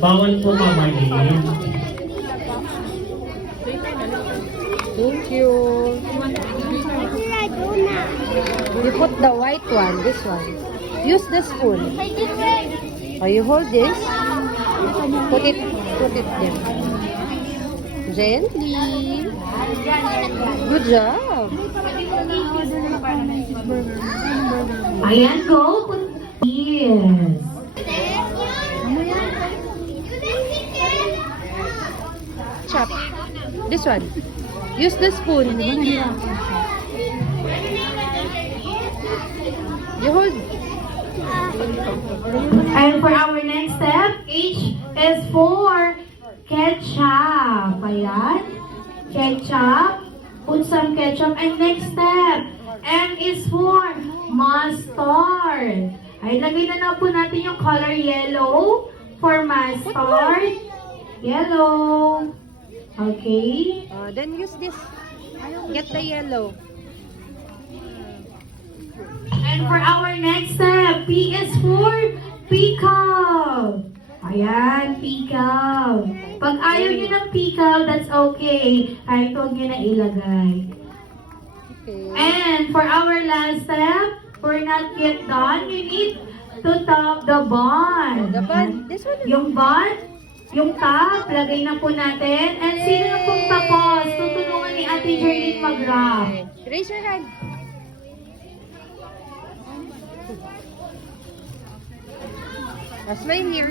Bawal po mamayin. Thank you. You put the white one, this one. Use the spoon. Oh, you hold this. Put it there. Gently. Good job. Ayan, go. Yes. Chop. This one. Use the spoon. You hold. And for our next step, H is for ketchup. Ayan. Ketchup. Put some ketchup. And next step, M is for mustard. Ay, lagay na lang po natin yung color yellow for mustard. Yellow. Okay. Then use this. Get the yellow. And for our next step, P is for pickle. Ayan, pickle. Pag ayaw nyo ng pickle, that's okay. Kahit huwag nyo na ilagay. Okay. And for our last step, we're not yet done. You need to top the bun. The bun. This one. Yung bun, yung top, lagay na po natin. And sino na pong tapos? Tutulungan ni Ate Jerlyn mag-wrap. Raise your hand. Smile here.